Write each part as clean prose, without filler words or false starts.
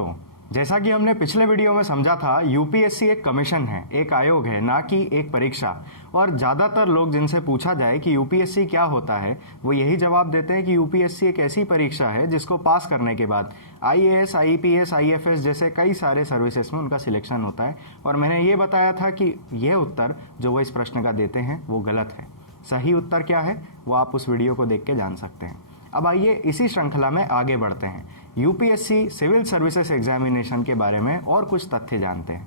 दोस्तों, जैसा कि हमने पिछले वीडियो में समझा था, यूपीएससी एक कमीशन है, एक आयोग है, ना कि एक परीक्षा। और ज़्यादातर लोग जिनसे पूछा जाए कि यूपीएससी क्या होता है, वो यही जवाब देते हैं कि यूपीएससी एक ऐसी परीक्षा है जिसको पास करने के बाद आईएएस, आईपीएस, आईएफएस जैसे कई सारे सर्विसेज में उनका सिलेक्शन होता है। और मैंने ये बताया था कि यह उत्तर जो वो इस प्रश्न का देते हैं वो गलत है। सही उत्तर क्या है वो आप उस वीडियो को देख के जान सकते हैं। अब आइए इसी श्रृंखला में आगे बढ़ते हैं, यूपीएससी सिविल सर्विसेज एग्जामिनेशन के बारे में और कुछ तथ्य जानते हैं।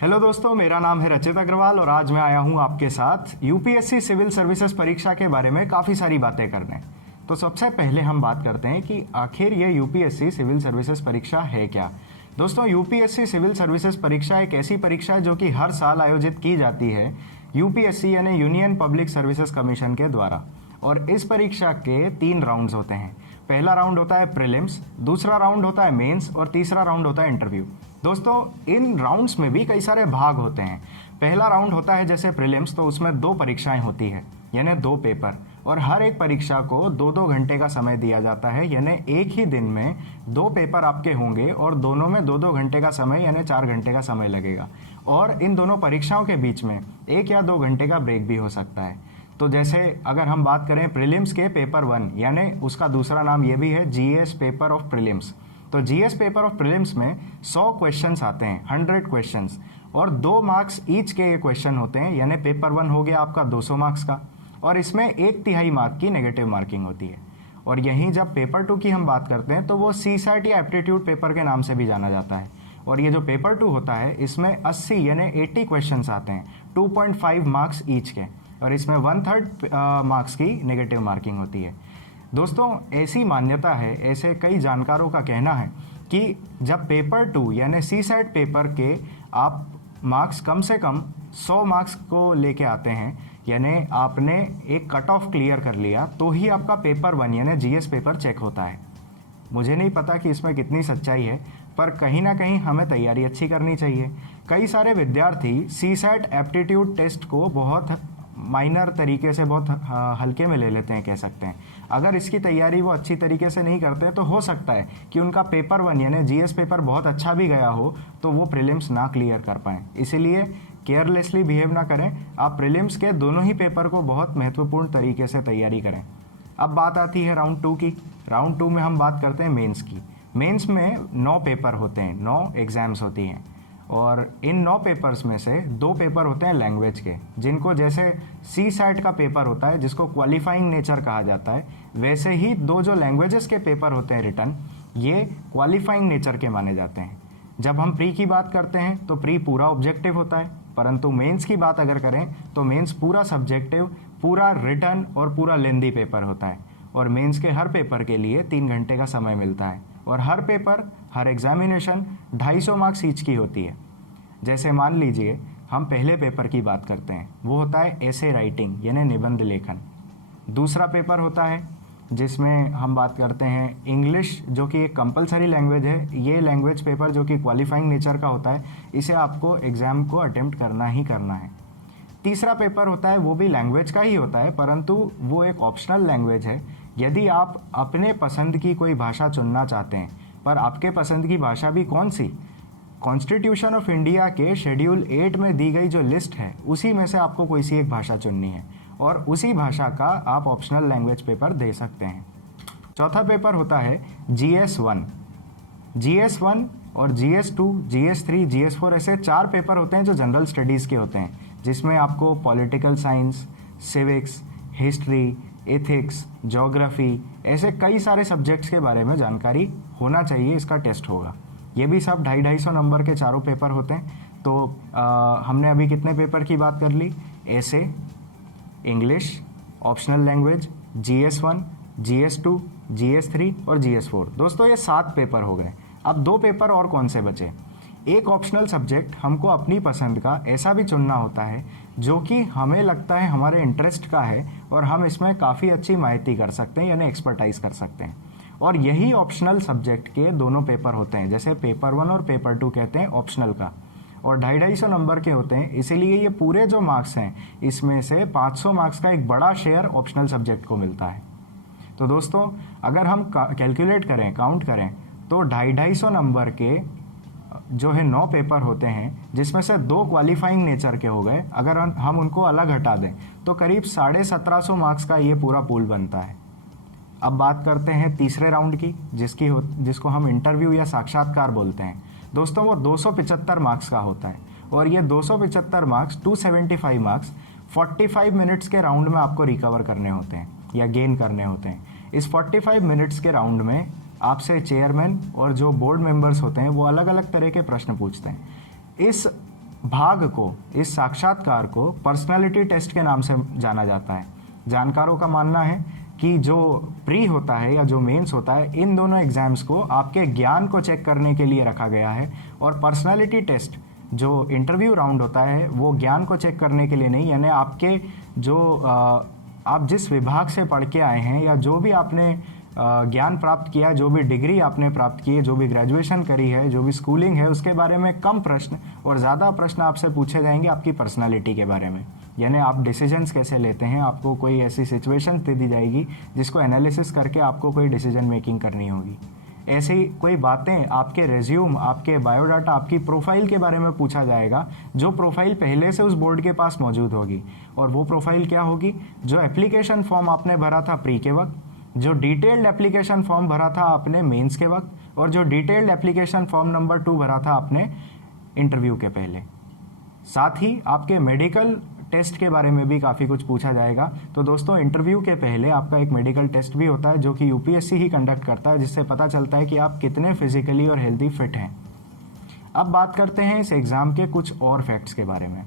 हेलो दोस्तों, मेरा नाम है रचित अग्रवाल और आज मैं आया हूं आपके साथ यूपीएससी सिविल सर्विसेज परीक्षा के बारे में काफ़ी सारी बातें करने। तो सबसे पहले हम बात करते हैं कि आखिर ये यूपीएससी सिविल सर्विसेज परीक्षा है क्या। दोस्तों, यूपीएससी सिविल सर्विसेज परीक्षा एक ऐसी परीक्षा है जो कि हर साल आयोजित की जाती है यूपीएससी यानी यूनियन पब्लिक सर्विसेज कमीशन के द्वारा। और इस परीक्षा के 3 राउंड्स होते हैं। पहला राउंड होता है प्रीलिम्स, दूसरा राउंड होता है मेंस और तीसरा राउंड होता है इंटरव्यू। दोस्तों, इन राउंड्स में भी कई सारे भाग होते हैं। पहला राउंड होता है जैसे प्रीलिम्स, तो उसमें 2 परीक्षाएं होती है यानी 2 पेपर, और हर एक परीक्षा को 2-2 घंटे का समय दिया जाता है, यानी एक ही दिन में 2 पेपर आपके होंगे और दोनों में 2-2 घंटे का समय यानी 4 घंटे का समय लगेगा। और इन दोनों परीक्षाओं के बीच में 1 या 2 घंटे का ब्रेक भी हो सकता है। तो जैसे अगर हम बात करें प्रीलिम्स के पेपर 1, यानी उसका दूसरा नाम ये भी है जीएस पेपर ऑफ प्रीलिम्स। तो जीएस पेपर ऑफ प्रीलिम्स में 100 क्वेश्चंस आते हैं, 100 क्वेश्चंस, और 2 मार्क्स ईच के ये क्वेश्चन होते हैं, यानी पेपर 1 हो गया आपका 200 मार्क्स का, और इसमें 1/3 मार्क की नेगेटिव मार्किंग होती है। और यहीं जब पेपर 2 की हम बात करते हैं तो वो सीसैट या एप्टीट्यूड पेपर के नाम से भी जाना जाता है। और ये जो पेपर 2 होता है इसमें 80 यानी 80 क्वेश्चंस आते हैं, 2.5 मार्क्स ईच के, और इसमें 1/3 मार्क्स की नेगेटिव मार्किंग होती है। दोस्तों, ऐसी मान्यता है, ऐसे कई जानकारों का कहना है कि जब पेपर 2 यानी सीसैट पेपर के आप मार्क्स कम से कम 100 मार्क्स को लेके आते हैं, यानी आपने एक कट ऑफ क्लियर कर लिया, तो ही आपका पेपर 1 यानी जीएस पेपर चेक होता है। मुझे नहीं पता कि इसमें कितनी सच्चाई है, पर कहीं ना कहीं हमें तैयारी अच्छी करनी चाहिए। कई सारे विद्यार्थी सीसैट एप्टीट्यूड टेस्ट को बहुत माइनर तरीके से, बहुत हल्के में ले लेते हैं, कह सकते हैं। अगर इसकी तैयारी वो अच्छी तरीके से नहीं करते तो हो सकता है कि उनका पेपर 1 यानी जीएस पेपर बहुत अच्छा भी गया हो तो वो प्रीलिम्स ना क्लियर कर पाएँ। इसीलिए केयरलेसली बिहेव ना करें, आप प्रीलिम्स के दोनों ही पेपर को बहुत महत्वपूर्ण तरीके से तैयारी करें। अब बात आती है राउंड 2 की। राउंड 2 में हम बात करते हैं मेंस की। मेंस में 9 पेपर होते हैं, 9 एग्जाम्स होती हैं, और इन 9 पेपर्स में से 2 पेपर होते हैं लैंग्वेज के, जिनको जैसे सीसैट का पेपर होता है जिसको क्वालिफाइंग नेचर कहा जाता है, वैसे ही 2 जो लैंग्वेजेस के पेपर होते हैं रिटन, ये क्वालिफाइंग नेचर के माने जाते हैं। जब हम प्री की बात करते हैं तो प्री पूरा ऑब्जेक्टिव होता है, परंतु मेंस की बात अगर करें तो मेंस पूरा सब्जेक्टिव, पूरा रिटन और पूरा लेंदी पेपर होता है। और मेंस के हर पेपर के लिए 3 घंटे का समय मिलता है, और हर पेपर, हर एग्जामिनेशन 250 मार्क्स ईच की होती है। जैसे मान लीजिए हम पहले पेपर की बात करते हैं, वो होता है एसे राइटिंग यानी निबंध लेखन। दूसरा पेपर होता है जिसमें हम बात करते हैं इंग्लिश, जो कि एक कंपलसरी लैंग्वेज है। ये लैंग्वेज पेपर जो कि क्वालिफाइंग नेचर का होता है, इसे आपको एग्ज़ाम को अटेम्प्ट करना ही करना है। तीसरा पेपर होता है, वो भी लैंग्वेज का ही होता है, परंतु वो एक ऑप्शनल लैंग्वेज है। यदि आप अपने पसंद की कोई भाषा चुनना चाहते हैं, पर आपके पसंद की भाषा भी कौन सी, कॉन्स्टिट्यूशन ऑफ इंडिया के शेड्यूल 8 में दी गई जो लिस्ट है उसी में से आपको कोई सी एक भाषा चुननी है, और उसी भाषा का आप ऑप्शनल लैंग्वेज पेपर दे सकते हैं। चौथा पेपर होता है GS1। GS1 और GS2, GS3, GS4 ऐसे 4 पेपर होते हैं जो जनरल स्टडीज़ के होते हैं, जिसमें आपको political science, civics, history, ethics, geography, ऐसे कई सारे सब्जेक्ट्स के बारे में जानकारी होना चाहिए। इसका टेस्ट होगा। ये भी सब 250-250 नंबर के चारों पेपर होते हैं। तो हमने अभी कितने पेपर की बात कर ली? ऐसे, English, optional language, GS1, GS2, GS3 और GS4। दोस्तों, ये 7 पेपर हो गए। अब 2 पेपर और कौन से बचे? एक ऑप्शनल सब्जेक्ट हमको अपनी पसंद का ऐसा भी चुनना होता है जो कि हमें लगता है हमारे इंटरेस्ट का है और हम इसमें काफ़ी अच्छी माहिती कर सकते हैं, यानी एक्सपर्टाइज कर सकते हैं। और यही ऑप्शनल सब्जेक्ट के दोनों पेपर होते हैं, जैसे पेपर 1 और पेपर 2 कहते हैं ऑप्शनल का, और 250-250 नंबर के होते हैं। इसीलिए ये पूरे जो मार्क्स हैं इसमें से 500 मार्क्स का एक बड़ा शेयर ऑप्शनल सब्जेक्ट को मिलता है। तो दोस्तों, अगर हम कैलकुलेट करें, काउंट करें, तो 250 नंबर के जो है 9 पेपर होते हैं, जिसमें से 2 क्वालिफाइंग नेचर के हो गए। अगर हम उनको अलग हटा दें तो करीब 1750 मार्क्स का ये पूरा पूल बनता है। अब बात करते हैं तीसरे राउंड की, जिसको हम इंटरव्यू या साक्षात्कार बोलते हैं। दोस्तों वो 275 मार्क्स का होता है, और ये 275 मार्क्स 275 मार्क्स 45 मिनट्स के राउंड में आपको रिकवर करने होते हैं या गेन करने होते हैं। इस 45 मिनट्स के राउंड में आपसे चेयरमैन और जो बोर्ड मेंबर्स होते हैं वो अलग अलग तरह के प्रश्न पूछते हैं। इस भाग को, इस साक्षात्कार को पर्सनालिटी टेस्ट के नाम से जाना जाता है। जानकारों का मानना है कि जो प्री होता है या जो मेंस होता है, इन दोनों एग्जाम्स को आपके ज्ञान को चेक करने के लिए रखा गया है, और पर्सनालिटी टेस्ट जो इंटरव्यू राउंड होता है वो ज्ञान को चेक करने के लिए नहीं, यानी आपके जो आप जिस विभाग से पढ़ के आए हैं या जो भी आपने ज्ञान प्राप्त किया, जो भी डिग्री आपने प्राप्त की है, जो भी ग्रेजुएशन करी है, जो भी स्कूलिंग है, उसके बारे में कम प्रश्न और ज़्यादा प्रश्न आपसे पूछे जाएंगे आपकी पर्सनालिटी के बारे में। यानी आप डिसीजंस कैसे लेते हैं, आपको कोई ऐसी सिचुएशन दे दी जाएगी जिसको एनालिसिस करके आपको कोई डिसीजन मेकिंग करनी होगी। ऐसी कोई बातें आपके रेज्यूम, आपके बायोडाटा, आपकी प्रोफाइल के बारे में पूछा जाएगा, जो प्रोफाइल पहले से उस बोर्ड के पास मौजूद होगी। और वो प्रोफाइल क्या होगी? जो एप्लीकेशन फॉर्म आपने भरा था प्री के वक्त, जो डिटेल्ड एप्लीकेशन फॉर्म भरा था आपने मेंस के वक्त, और जो डिटेल्ड एप्लीकेशन फॉर्म नंबर 2 भरा था आपने इंटरव्यू के पहले। साथ ही आपके मेडिकल टेस्ट के बारे में भी काफ़ी कुछ पूछा जाएगा। तो दोस्तों, इंटरव्यू के पहले आपका एक मेडिकल टेस्ट भी होता है जो कि यूपीएससी ही कंडक्ट करता है, जिससे पता चलता है कि आप कितने फिजिकली और हेल्दी फिट हैं। अब बात करते हैं इस एग्ज़ाम के कुछ और फैक्ट्स के बारे में।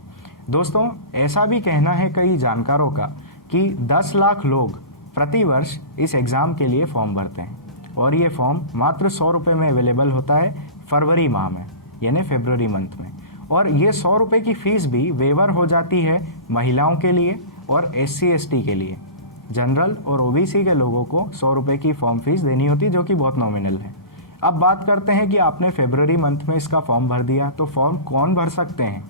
दोस्तों, ऐसा भी कहना है कई जानकारों का कि 10 लाख लोग प्रतिवर्ष इस एग्ज़ाम के लिए फॉर्म भरते हैं, और ये फॉर्म मात्र 100 रुपये में अवेलेबल होता है फरवरी माह में, यानी फरवरी मंथ में। और ये 100 रुपये की फ़ीस भी वेवर हो जाती है महिलाओं के लिए और SC/ST के लिए। जनरल और OBC के लोगों को 100 रुपये की फॉर्म फीस देनी होती है, जो कि बहुत नॉमिनल है। अब बात करते हैं कि आपने फरवरी मंथ में इसका फॉर्म भर दिया, तो फॉर्म कौन भर सकते हैं?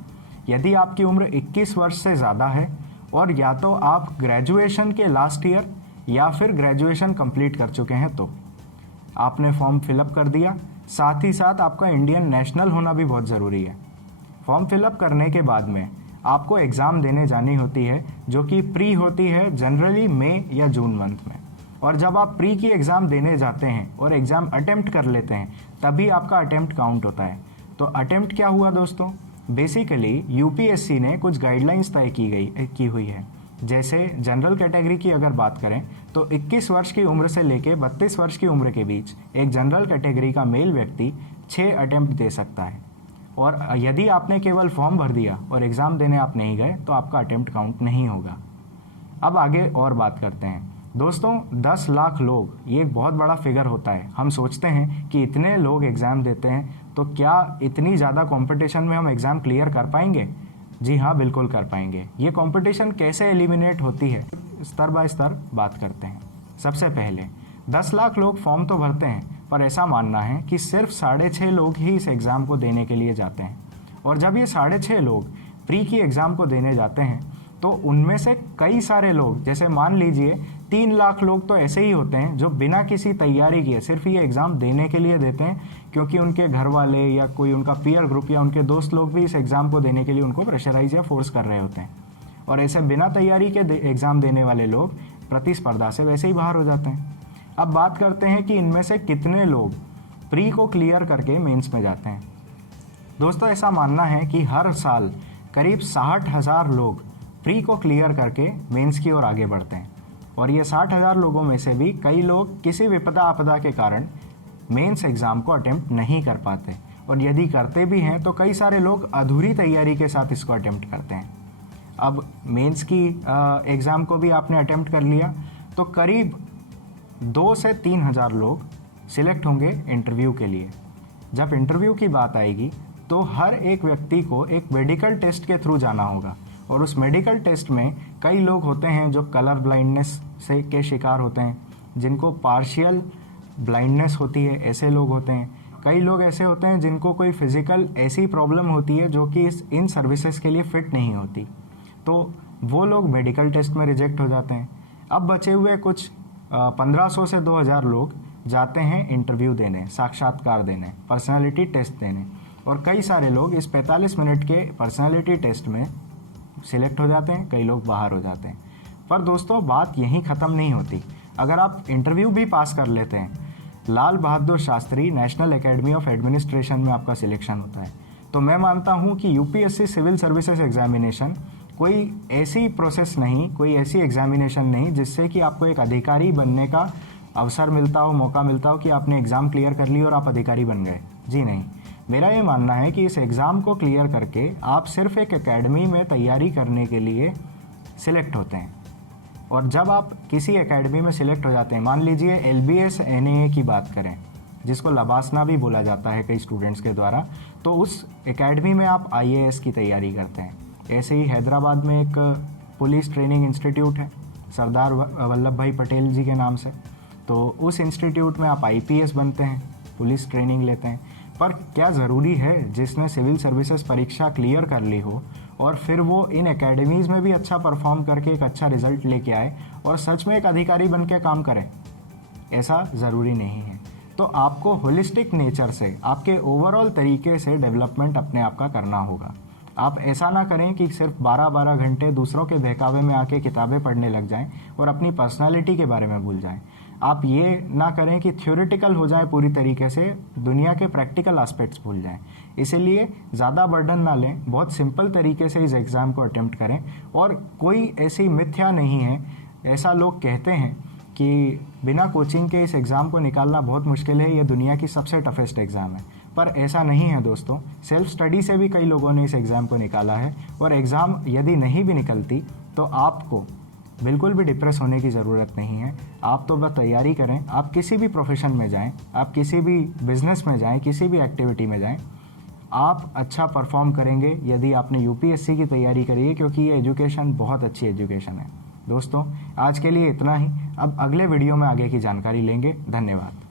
यदि आपकी उम्र 21 वर्ष से ज़्यादा है, और या तो आप ग्रेजुएशन के लास्ट ईयर या फिर ग्रेजुएशन कंप्लीट कर चुके हैं, तो आपने फॉर्म फिलअप कर दिया। साथ ही साथ आपका इंडियन नेशनल होना भी बहुत ज़रूरी है। फॉर्म फिलअप करने के बाद में आपको एग्ज़ाम देने जानी होती है, जो कि प्री होती है जनरली मई या जून मंथ में। और जब आप प्री की एग्ज़ाम देने जाते हैं और एग्ज़ाम अटेम्प्ट कर लेते हैं, तभी आपका अटेम्प्ट काउंट होता है। तो अटेम्प्ट क्या हुआ दोस्तों? बेसिकली यूपीएससी ने कुछ गाइडलाइंस तय की हुई है। जैसे जनरल कैटेगरी की अगर बात करें तो 21 वर्ष की उम्र से लेकर 32 वर्ष की उम्र के बीच एक जनरल कैटेगरी का मेल व्यक्ति 6 अटेम्प्ट दे सकता है। और यदि आपने केवल फॉर्म भर दिया और एग्ज़ाम देने आप नहीं गए, तो आपका अटेम्प्ट काउंट नहीं होगा। अब आगे और बात करते हैं। दोस्तों, 10 लाख लोग, ये एक बहुत बड़ा फिगर होता है। हम सोचते हैं कि इतने लोग एग्ज़ाम देते हैं, तो क्या इतनी ज़्यादा कंपटीशन में हम एग्ज़ाम क्लियर कर पाएंगे? जी हाँ, बिल्कुल कर पाएंगे। ये कंपटीशन कैसे एलिमिनेट होती है, स्तर बाय स्तर बात करते हैं। सबसे पहले 10 लाख लोग फॉर्म तो भरते हैं, पर ऐसा मानना है कि सिर्फ 6.5 लोग ही इस एग्ज़ाम को देने के लिए जाते हैं। और जब ये 6.5 लोग प्री की एग्ज़ाम को देने जाते हैं, तो उनमें से कई सारे लोग, जैसे मान लीजिए 3 लाख लोग तो ऐसे ही होते हैं जो बिना किसी तैयारी किए सिर्फ ये एग्ज़ाम देने के लिए देते हैं, क्योंकि उनके घर वाले या कोई उनका पीयर ग्रुप या उनके दोस्त लोग भी इस एग्ज़ाम को देने के लिए उनको प्रेशराइज या फोर्स कर रहे होते हैं। और ऐसे बिना तैयारी के एग्ज़ाम देने वाले लोग प्रतिस्पर्धा से वैसे ही बाहर हो जाते हैं। अब बात करते हैं कि इनमें से कितने लोग प्री को क्लियर करके मेंस में जाते हैं। दोस्तों, ऐसा मानना है कि हर साल करीब 60,000 लोग प्री को क्लियर करके मेंस की ओर आगे बढ़ते हैं। और ये 60,000 लोगों में से भी कई लोग किसी विपदा आपदा के कारण मेंस एग्ज़ाम को अटेम्प्ट नहीं कर पाते, और यदि करते भी हैं तो कई सारे लोग अधूरी तैयारी के साथ इसको अटेम्प्ट करते हैं। अब मेंस की एग्ज़ाम को भी आपने अटेम्प्ट कर लिया, तो करीब 2 से 3 हज़ार लोग सिलेक्ट होंगे इंटरव्यू के लिए। जब इंटरव्यू की बात आएगी तो हर एक व्यक्ति को एक मेडिकल टेस्ट के थ्रू जाना होगा, और उस मेडिकल टेस्ट में कई लोग होते हैं जो कलर ब्लाइंडनेस से के शिकार होते हैं, जिनको पार्शियल ब्लाइंडनेस होती है, ऐसे लोग होते हैं। कई लोग ऐसे होते हैं जिनको कोई फिज़िकल ऐसी प्रॉब्लम होती है जो कि इन सर्विसेज के लिए फ़िट नहीं होती, तो वो लोग मेडिकल टेस्ट में रिजेक्ट हो जाते हैं। अब बचे हुए कुछ 1500 से 2000 लोग जाते हैं इंटरव्यू देने, साक्षात्कार देने, पर्सनालिटी टेस्ट देने, और कई सारे लोग इस 45 मिनट के पर्सनालिटी टेस्ट में सिलेक्ट हो जाते हैं, कई लोग बाहर हो जाते हैं। पर दोस्तों बात यहीं ख़त्म नहीं होती। अगर आप इंटरव्यू भी पास कर लेते हैं, Lal Bahadur Shastri National Academy of Administration में आपका सिलेक्शन होता है, तो मैं मानता हूं कि यूपीएससी सिविल सर्विसेज एग्जामिनेशन कोई ऐसी प्रोसेस नहीं, कोई ऐसी एग्जामिनेशन नहीं जिससे कि आपको एक अधिकारी बनने का अवसर मिलता हो, मौका मिलता हो कि आपने एग्ज़ाम क्लियर कर ली और आप अधिकारी बन गए। जी नहीं, मेरा ये मानना है कि इस एग्ज़ाम को क्लियर करके आप सिर्फ एक एकेडमी में तैयारी करने के लिए सिलेक्ट होते हैं। और जब आप किसी एकेडमी में सिलेक्ट हो जाते हैं, मान लीजिए LBS NAA की बात करें, जिसको लबासना भी बोला जाता है कई स्टूडेंट्स के द्वारा, तो उस एकेडमी में आप IAS की तैयारी करते हैं। ऐसे ही हैदराबाद में एक पुलिस ट्रेनिंग इंस्टीट्यूट है सरदार वल्लभ भाई पटेल जी के नाम से, तो उस इंस्टीट्यूट में आप IPS बनते हैं, पुलिस ट्रेनिंग लेते हैं। पर क्या ज़रूरी है जिसने सिविल सर्विसेज परीक्षा क्लियर कर ली हो और फिर वो इन एकेडमीज़ में भी अच्छा परफॉर्म करके एक अच्छा रिजल्ट लेके आए और सच में एक अधिकारी बन के काम करें? ऐसा ज़रूरी नहीं है। तो आपको होलिस्टिक नेचर से, आपके ओवरऑल तरीके से डेवलपमेंट अपने आप का करना होगा। आप ऐसा ना करें कि सिर्फ 12-12 घंटे दूसरों के बहकावे में आके किताबें पढ़ने लग जाएं और अपनी पर्सनालिटी के बारे में भूल जाएं। आप ये ना करें कि थ्योरेटिकल हो जाए पूरी तरीके से, दुनिया के प्रैक्टिकल एस्पेक्ट्स भूल जाएं। इसीलिए ज़्यादा बर्डन ना लें, बहुत सिंपल तरीके से इस एग्ज़ाम को अटेम्प्ट करें। और कोई ऐसी मिथ्या नहीं है, ऐसा लोग कहते हैं कि बिना कोचिंग के इस एग्ज़ाम को निकालना बहुत मुश्किल है, ये दुनिया की सबसे टफेस्ट एग्ज़ाम है, पर ऐसा नहीं है दोस्तों। सेल्फ स्टडी से भी कई लोगों ने इस एग्ज़ाम को निकाला है, और एग्ज़ाम यदि नहीं भी निकलती तो आपको बिल्कुल भी डिप्रेस होने की ज़रूरत नहीं है। आप तो बस तैयारी करें, आप किसी भी प्रोफेशन में जाएं, आप किसी भी बिजनेस में जाएं, किसी भी एक्टिविटी में जाएं, आप अच्छा परफॉर्म करेंगे यदि आपने यूपीएससी की तैयारी करी है, क्योंकि ये एजुकेशन बहुत अच्छी एजुकेशन है। दोस्तों आज के लिए इतना ही, अब अगले वीडियो में आगे की जानकारी लेंगे। धन्यवाद।